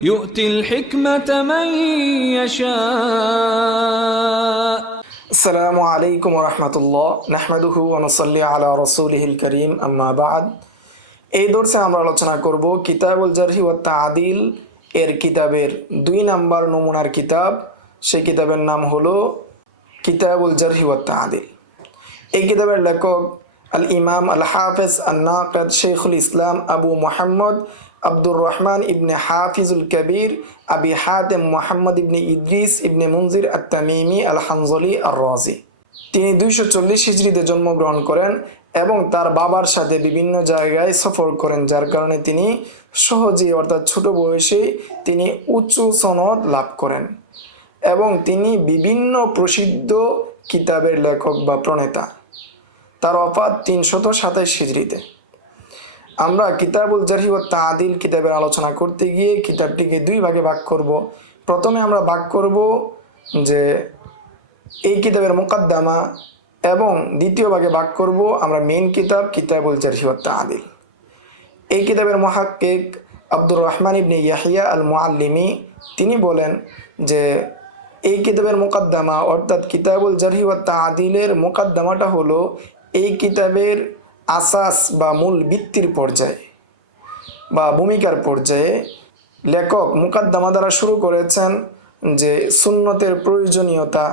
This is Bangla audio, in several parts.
يؤتي الحكمة من يشاء আসসালামু আলাইকুম রহমতুল্লাহ নাহমাদুহু ওয়া নুসাল্লি আলা রাসূলিহিল কারীম আম্মা বাদ। এই দর্সে আমরা আলোচনা করব কিতাবুল জারহি ওয়া তা'দীল এর কিতাবের 2 নাম্বার নমুনার কিতাব। সেই কিতাবের নাম হলো কিতাবুল জারহি ওয়া তা'দীল। এই কিতাবের লেখক আল ইমাম আল হাফেজ আন-নাকিদ শেখুল ইসলাম আবু মুহাম্মদ আব্দুর রহমান ইবনে হাফিজুল কবির আবি হাতেম মুহাম্মদ ইবনে ইদ্রিস ইবনে মুনজির আত-তামিমি আল হানজলি আর-রাজি। তিনি 240 হিজরিতে জন্মগ্রহণ করেন এবং তার বাবার সাথে বিভিন্ন জায়গায় সফর করেন, যার কারণে তিনি সহজেই অর্থাৎ ছোট বয়সেই তিনি উঁচু সনদ লাভ করেন এবং তিনি বিভিন্ন প্রসিদ্ধ কিতাবের লেখক বা প্রণেতা। তার ওফাত 327 হিজরিতে। আমরা কিতাবুল জারহি ওয়া তা'দীল কিতাবের আলোচনা করতে গিয়ে কিতাবটিকে 2 ভাগে ভাগ করব। প্রথমে আমরা ভাগ করব যে এই কিতাবের মুকাদ্দামা এবং দ্বিতীয় ভাগে ভাগ করব আমরা মেইন কিতাব কিতাবুল জারহি ওয়া তা'দীল। এই কিতাবের মুহাক্কিক আব্দুর রহমান ইবনে ইয়াহিয়া আল মুআল্লিমি তিনি বলেন যে এই কিতাবের মুকাদ্দামা অর্থাৎ কিতাবুল জারহি ওয়া তা'দীলের মুকাদ্দামাটা হলো এই কিতাবের আসাস বা মূল ভিত্তির পর্যায়ে বা ভূমিকার পর্যায়ে লেখক মুকাদ্দামা দ্বারা শুরু করেছেন যে সুন্নতের প্রয়োজনীয়তা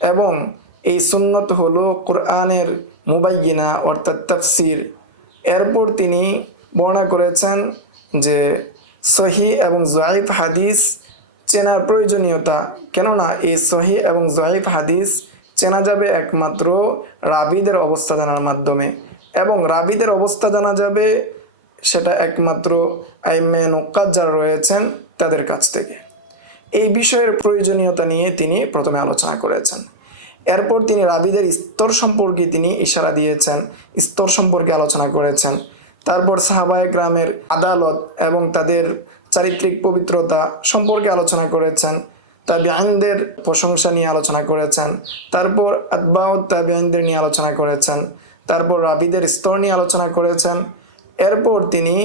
এবং এই সুন্নত হলো কোরআনের মুবাইয়িনা অর্থাৎ তাফসির। এরপর তিনি বর্ণনা করেছেন যে সহিহ এবং যঈফ হাদিস চেনার প্রয়োজনীয়তা, কেননা এই সহিহ এবং যঈফ হাদিস চেনা যাবে একমাত্র রাবীদের অবস্থা জানার মাধ্যমে এবং রাবীদের অবস্থা জানা যাবে সেটা একমাত্র আইম্মে নুক্কাত যারা রয়েছেন তাদের কাছ থেকে। এই বিষয়ের প্রয়োজনীয়তা নিয়ে তিনি প্রথমে আলোচনা করেছেন। এরপর তিনি রাবীদের স্তর সম্পর্কে তিনি ইশারা দিয়েছেন, স্তর সম্পর্কে আলোচনা করেছেন। তারপর সাহাবায়ে কেরামের আদালত এবং তাদের চারিত্রিক পবিত্রতা সম্পর্কে আলোচনা করেছেন। তাবিঈনদের প্রশংসা নিয়ে আলোচনা করেছেন। তারপর আতবাউত তাবিঈনদের নিয়ে আলোচনা করেছেন। তারপর রাবীদের স্তর নিয়ে আলোচনা করেছেন। এরপর তিনি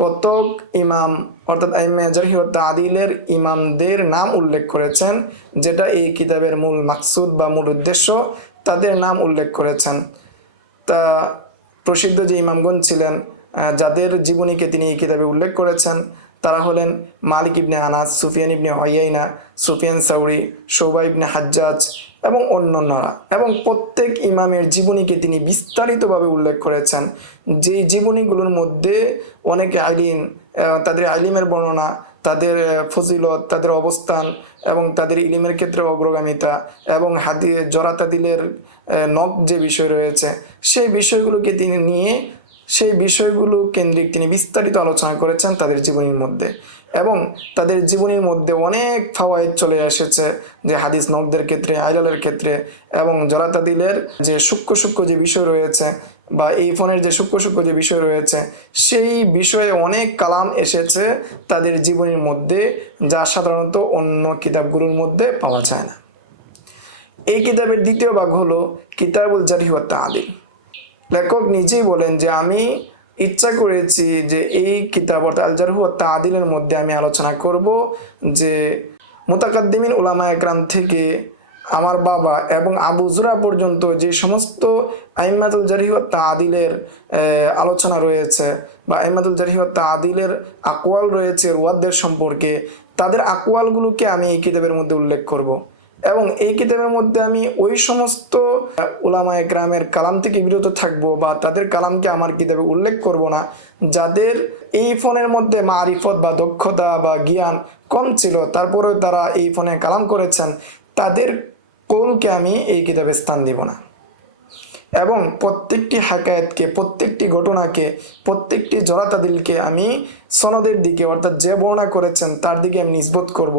কতক ইমাম অর্থাৎ আইম্মে জারহি ওয়া তা'দীলের ইমামদের নাম উল্লেখ করেছেন, যেটা এই কিতাবের মূল মাকসুদ বা মূল উদ্দেশ্য, তাদের নাম উল্লেখ করেছেন। তা প্রসিদ্ধ যে ইমামগণ ছিলেন যাদের জীবনীকে তিনি এই কিতাবে উল্লেখ করেছেন তারা হলেন মালিক ইবনে আনাস, সুফিয়ান ইবনে উয়াইনা, সুফিয়ান সাউরি, শুবা ইবনে হাজ্জাজ এবং অন্যান্যরা। এবং প্রত্যেক ইমামের জীবনীকে তিনি বিস্তারিতভাবে উল্লেখ করেছেন, যেই জীবনীগুলোর মধ্যে অনেক আলিম, তাদের আলিমের বর্ণনা, তাদের ফজিলত, তাদের অবস্থান এবং তাদের ইলিমের ক্ষেত্রে অগ্রগামিতা এবং জরাতাদিলের নক যে বিষয় রয়েছে সেই বিষয়গুলোকে তিনি নিয়ে সেই বিষয়গুলো কেন্দ্রিক তিনি বিস্তারিত আলোচনা করেছেন তাদের জীবনীর মধ্যে। এবং তাদের জীবনীর মধ্যে অনেক ফাওয়ায়েদ চলে এসেছে, যে হাদিস নকদের ক্ষেত্রে, আইলালের ক্ষেত্রে এবং জরাতাদিলের যে সূক্ষ্ম যে বিষয় রয়েছে বা এই ফোনের যে সূক্ষ্ম যে বিষয় রয়েছে সেই বিষয়ে অনেক কালাম এসেছে তাদের জীবনীর মধ্যে, যা সাধারণত অন্য কিতাবগুলোর মধ্যে পাওয়া যায় না। এই কিতাবের দ্বিতীয় ভাগ হলো কিতাবুল জারহি ওয়া তা'দীল। লেখক নিজেই বলেন যে আমি ইচ্ছা করেছি যে এই কিতাব অর্থাৎ আল জারহু ওয়া তা'দীলের মধ্যে আমি আলোচনা করব যে মুতাকাদ্দিমিন উলামায়ে কেরাম থেকে আমার বাবা এবং আবু যুরা পর্যন্ত যে সমস্ত আইম্মাতুল জারহি ওয়া তা'দীলের আলোচনা রয়েছে বা আইম্মাতুল জারহি ওয়া তা'দীলের আকওয়াল রয়েছে রুয়াতদের সম্পর্কে, তাদের আকওয়ালগুলোকে আমি এই কিতাবের মধ্যে উল্লেখ করব। এবং এই কিতাবের মধ্যে আমি ওই সমস্ত উলামায়ে কেরামের কালাম থেকে বিরত থাকব বা তাদের কালামকে আমার কিতাবে উল্লেখ করব না, যাদের এই ফোনের মধ্যে মারিফত বা দক্ষতা বা জ্ঞান কম ছিল তারপরেও তারা এই ফোনে কালাম করেছেন, তাদের কৌলকে আমি এই কিতাবে স্থান দিব না। এবং প্রত্যেকটি হাকায়াতকে, প্রত্যেকটি ঘটনাকে, প্রত্যেকটি জরাতাদিলকে আমি সনদের দিকে অর্থাৎ যে বর্ণনা করেছেন তার দিকে আমি নিসবত করব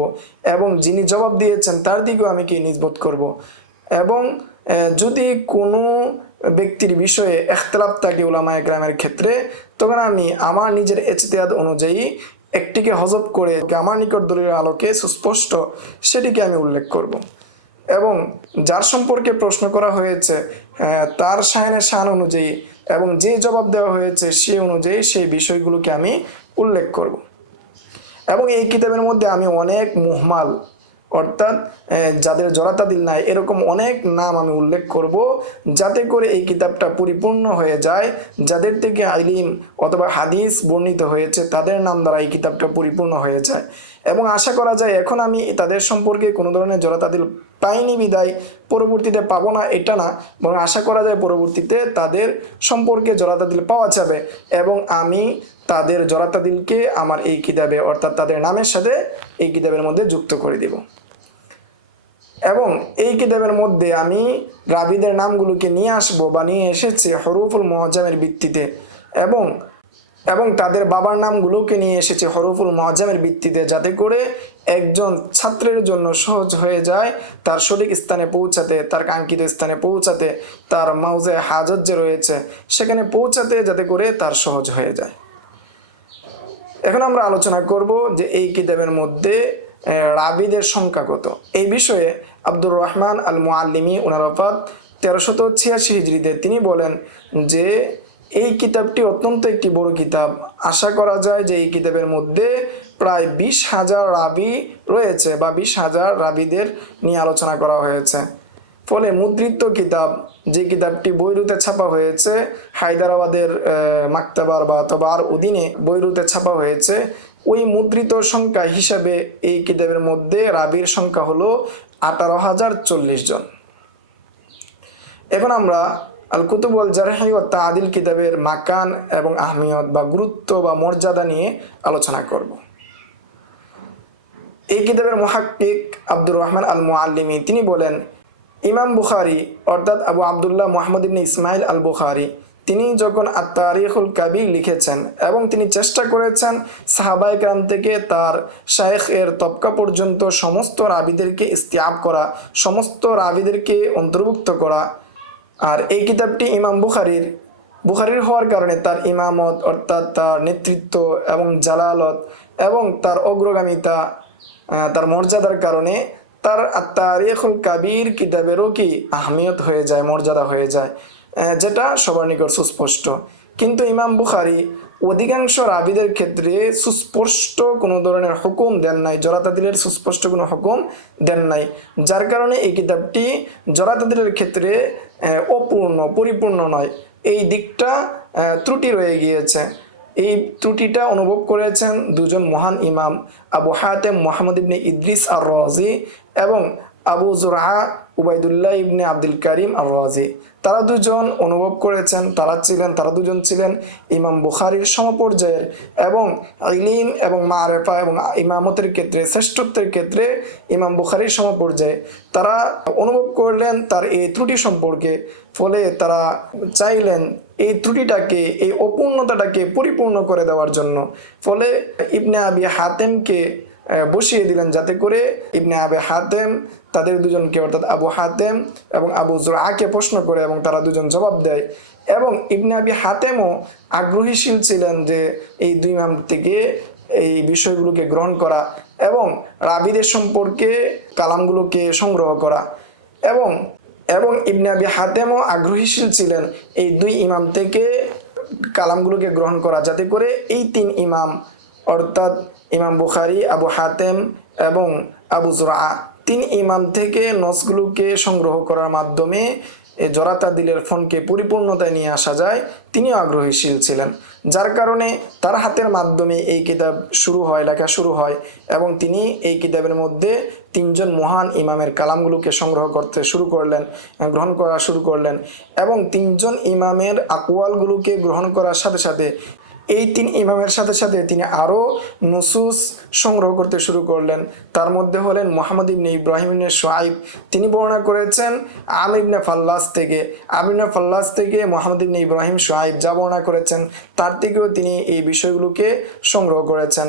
এবং যিনি জবাব দিয়েছেন তার দিকেও আমি কি নিসবত করব। এবং যদি কোনো ব্যক্তির বিষয়ে ইখতিলাফ থাকে উলামায়ে কেরামের ক্ষেত্রে, তখন আমি আমার নিজের ইজতিহাদ অনুযায়ী একটিকে হযফ করে আমার নিকট দলিলের আলোকে সুস্পষ্ট সেটিকে আমি উল্লেখ করব। এবং যার সম্পর্কে প্রশ্ন করা হয়েছে তার শায়নের শান অনুযায়ী এবং যে জবাব দেওয়া হয়েছে সে অনুযায়ী সেই বিষয়গুলোকে আমি উল্লেখ করব। এবং এই কিতাবের মধ্যে আমি অনেক মুহমাল অর্থাৎ যাদের জরাতাদিল নাই এরকম অনেক নাম আমি উল্লেখ করব, যাতে করে এই কিতাবটা পরিপূর্ণ হয়ে যায়। যাদের থেকে ইলম অথবা হাদিস বর্ণিত হয়েছে তাদের নাম দ্বারা এই কিতাবটা পরিপূর্ণ হয়ে যায়। এবং আশা করা যায় এখন আমি তাদের সম্পর্কে কোনো ধরনের জরাতাদিল পাইনি বিদায় পরবর্তীতে পাবো না এটা না, বরং আশা করা যায় পরবর্তীতে তাদের সম্পর্কে জরাতাদিল পাওয়া যাবে এবং আমি তাদের জরাতাদিলকে আমার এই কিতাবে অর্থাৎ তাদের নামের সাথে এই কিতাবের মধ্যে যুক্ত করে দেব। এবং এই কিতাবের মধ্যে আমি রাবিদের নামগুলোকে নিয়ে আসবো বা নিয়ে এসেছি হরফুল মুআজ্জামের ভিত্তিতে এবং তাদের বাবার নামগুলোকে নিয়ে এসেছে হরফুল মুআজ্জামের ভিত্তিতে, যাতে করে একজন ছাত্রের জন্য সহজ হয়ে যায় তার সঠিক স্থানে পৌঁছাতে, তার কাঙ্ক্ষিত স্থানে পৌঁছাতে, তার মাউজে হাজত যে রয়েছে সেখানে পৌঁছাতে যাতে করে তার সহজ হয়ে যায়। এখন আমরা আলোচনা করব যে এই কিতাবের মধ্যে রাবিদের সংখ্যা কত। এই বিষয়ে আব্দুর রহমান আল মুআল্লিমি ওনার ওফাত 1386 হিজরিতে তিনি বলেন যে এই কিতাবটি অত্যন্ত একটি বড় কিতাব। আশা করা যায় যে এই কিতাবের মধ্যে প্রায় 20,000 রাবি রয়েছে বা 20,000 রাবিদের নিয়ে আলোচনা করা হয়েছে। ফলে মুদ্রিত কিতাব, যে কিতাবটি বৈরুতে ছাপা হয়েছে, হায়দ্রাবাদের মাকতাবার বা তবার অধীনে বৈরুতে ছাপা হয়েছে, ওই মুদ্রিত সংখ্যা হিসাবে এই কিতাবের মধ্যে রাবির সংখ্যা হলো 18,040 জন। এখন আমরা আল কুতুব ওয়াল জারহ ওয়া তা'দিল কিতাবের মাকান এবং আহমিয়ত বা গুরুত্ব বা মর্যাদা নিয়ে আলোচনা করব। এই কিতাবের মুহাক্কিক আব্দুর রহমান আল মুআল্লিমি তিনি বলেন, ইমাম বুখারী অর্থাৎ আবু আবদুল্লাহ মুহাম্মদ ইবনে ইসমাইল আল বুখারী তিনি যখন আত-তারিখুল কাবীর লিখেছেন এবং তিনি চেষ্টা করেছেন সাহাবায়ে কেরাম থেকে তার শায়েখের তবকা পর্যন্ত সমস্ত রাবিদেরকে ইস্তিআব করা, সমস্ত রাবিদেরকে অন্তর্ভুক্ত করা। আর এই কিতাবটি ইমাম বুখারীর হওয়ার কারণে তার ইমামত অর্থাৎ তার নেতৃত্ব এবং জালালত এবং তার অগ্রগামিতা, তার মর্যাদার কারণে তার আত-তারিখুল কাবীর কিতাবেরও কি আহমিয়ত হয়ে যায়, মর্যাদা হয়ে যায়, যেটা সবার নিকট সুস্পষ্ট। কিন্তু ইমাম বুখারী অধিকাংশ রাবিদের ক্ষেত্রে সুস্পষ্ট কোনো ধরনের হুকুম দেন নাই, জরাতাদিলের সুস্পষ্ট কোনো হুকুম দেন নাই, যার কারণে এই কিতাবটি জরাতাদিলের ক্ষেত্রে অপূর্ণ, পরিপূর্ণ নয়। এই দিকটা ত্রুটি রয়ে গিয়েছে। এই ত্রুটিটা অনুভব করেছেন দুজন মহান ইমাম, আবু হাতেম মুহাম্মদ ইবনে ইদ্রিস আর রাজি এবং আবু জুরআ উবাইদুল্লাহ ইবনে আব্দুল কারিম আর রাজি। তারা দুজন অনুভব করেছেন, তারা দুজন ছিলেন ইমাম বুখারীর সমপর্যায়ের এবং ইলম এবং মারেফা এবং ইমামতের ক্ষেত্রে, শ্রেষ্ঠত্বের ক্ষেত্রে ইমাম বুখারীর সমপর্যায়ে। তারা অনুভব করলেন তার এই ত্রুটি সম্পর্কে, ফলে তারা চাইলেন এই ত্রুটিটাকে, এই অপূর্ণতাটাকে পরিপূর্ণ করে দেওয়ার জন্য। ফলে ইবনে আবি হাতেমকে বসিয়ে দিলেন, যাতে করে ইবনে আবি হাতেম তাদের দুজনকে অর্থাৎ আবু হাতেম এবং আবু জুরআকে প্রশ্ন করে এবং তারা দুজন জবাব দেয়। এবং ইবনে আবি হাতেমও আগ্রহীশীল ছিলেন যে এই দুই ইমাম থেকে এই বিষয়গুলোকে গ্রহণ করা এবং রাবিদের সম্পর্কে কালামগুলোকে সংগ্রহ করা। এবং ইবনে আবি হাতেমও আগ্রহীশীল ছিলেন এই দুই ইমাম থেকে কালামগুলোকে গ্রহণ করা, যাতে করে এই তিন ইমাম অর্থাৎ ইমাম বুখারী, আবু হাতেম এবং আবু জুরআ, তিন ইমাম থেকে নসগুলোকে সংগ্রহ করার মাধ্যমে জরাতাদিলের ফোনকে পরিপূর্ণতায় নিয়ে আসা যায়। তিনিও আগ্রহীশীল ছিলেন, যার কারণে তার হাতের মাধ্যমে এই কিতাব লেখা শুরু হয় এবং তিনি এই কিতাবের মধ্যে তিনজন মহান ইমামের কালামগুলোকে সংগ্রহ করতে গ্রহণ করা শুরু করলেন এবং তিনজন ইমামের আকওয়ালগুলোকে গ্রহণ করার সাথে সাথে এই তিন ইমামের সাথে সাথে তিনি আরও নুসুস সংগ্রহ করতে শুরু করলেন। তার মধ্যে হলেন মুহাম্মদ ইবনে ইব্রাহিম ইবনে শুআইব, তিনি বর্ণনা করেছেন আমর ইবনে ফাল্লাস থেকে মুহাম্মদ ইবনে ইব্রাহিম শুআইব যা বর্ণনা করেছেন তার থেকেও তিনি এই বিষয়গুলোকে সংগ্রহ করেছেন।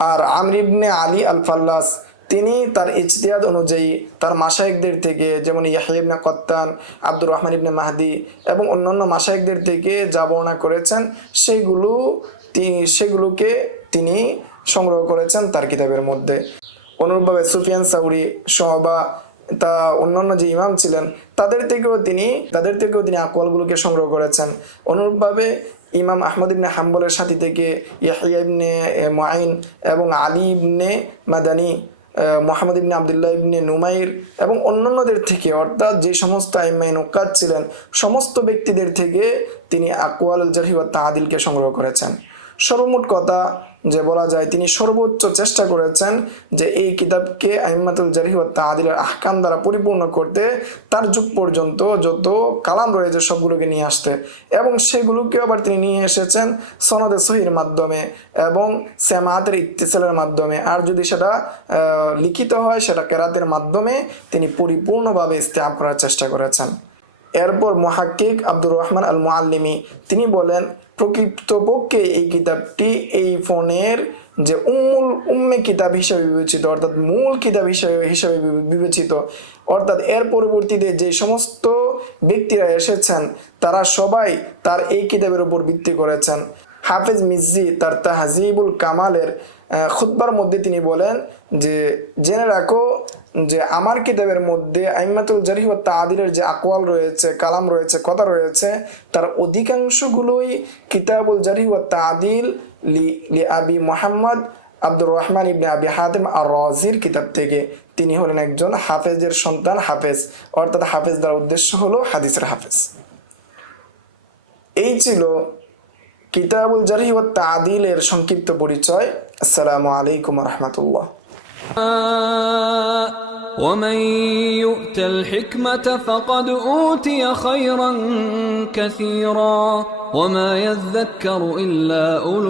আর আমর ইবনে আলী আল ফাল্লাস তিনি তার ইজতিহাদ অনুযায়ী তার মাশায়েখদের থেকে, যেমন ইয়াহইয়া ইবনে কত্তান, আব্দুর রহমান ইবনে মাহদি এবং অন্যান্য মাশায়েখদের থেকে যা বর্ণনা করেছেন সেগুলোকে তিনি সংগ্রহ করেছেন তার কিতাবের মধ্যে। অনুরূপভাবে সুফিয়ান সাউরি, শুআবা, তা অন্যান্য যে ইমাম ছিলেন তাদের থেকেও তিনি আকওয়ালগুলোকে সংগ্রহ করেছেন। অনুরূপভাবে ইমাম আহমদ ইবনে হাম্বলের সাথী থেকে ইয়াহইয়া ইবনে মুঈন এবং আলী ইবনে মাদানী, মোহাম্মদ ইবনে আবদুল্লাহ ইবনে নুমাইর এবং অন্যান্যদের থেকে, অর্থাৎ যে সমস্ত আইম্মায়ে নুকাত ছিলেন সমস্ত ব্যক্তিদের থেকে তিনি আকওয়ালুল জারহি ওয়াত তা'দীলকে সংগ্রহ করেছেন। সর্বমোট কথা যে বলা যায়, তিনি সর্বোচ্চ চেষ্টা করেছেন যে এই কিতাবকে আইম্মাতুল জারহি ওয়াত তা'দীলের আহকাম দ্বারা পরিপূর্ণ করতে, তার যুগ পর্যন্ত যত কালাম রয়েছে সবগুলোকে নিয়ে আসতে, এবং সেগুলোকে আবার তিনি নিয়ে এসেছেন সনদে সহির মাধ্যমে এবং সামাতের ইত্তিসালের মাধ্যমে, আর যদি সেটা লিখিত হয় সেটা কেরাতের মাধ্যমে তিনি পরিপূর্ণভাবে ইস্তেআব করার চেষ্টা করেছেন। এরপর মুহাক্কিক আব্দুর রহমান আল মুআল্লিমি তিনি বলেন, প্রকৃতপক্ষে এই কিতাবটি এই ফোনের যে উম্মে কিতাব হিসেবে বিবেচিত, অর্থাৎ মূল কিতাব হিসেবে বিবেচিত, অর্থাৎ এর পরবর্তীতে যে সমস্ত ব্যক্তিরা এসেছেন তারা সবাই তার এই কিতাবের উপর ভিত্তি করেছেন। হাফেজ মিজ্জি তার তাহজিবুল কামালের খুতবার মধ্যে তিনি বলেন যে, জেনে রাখো যে আমার কিতাবের মধ্যে আইম্মাতুল জারহি ওয়াত তা'দীলের যে আকওয়াল রয়েছে, কালাম রয়েছে, কথা রয়েছে, তার অধিকাংশগুলোই কিতাবুল জারহি ওয়াত তা'দীল লি আবি মুহাম্মদ আব্দুর রহমান ইবনে আবি হাতিম আর-রাজির কিতাব থেকে। তিনি হলেন একজন হাফেজের সন্তান হাফেজ, অর্থাৎ হাফেজ দ্বারা উদ্দেশ্য হলো হাদিসের হাফেজ। এই ছিল কিতাবুল জারহি ওয়াত তা'দীলের সংক্ষিপ্ত পরিচয়। আসসালামু আলাইকুম ওয়া রাহমাতুল্লাহ। ومن يؤت الحكمة فقد أوتي خيرا كثيرا وما يذكر إلا أولو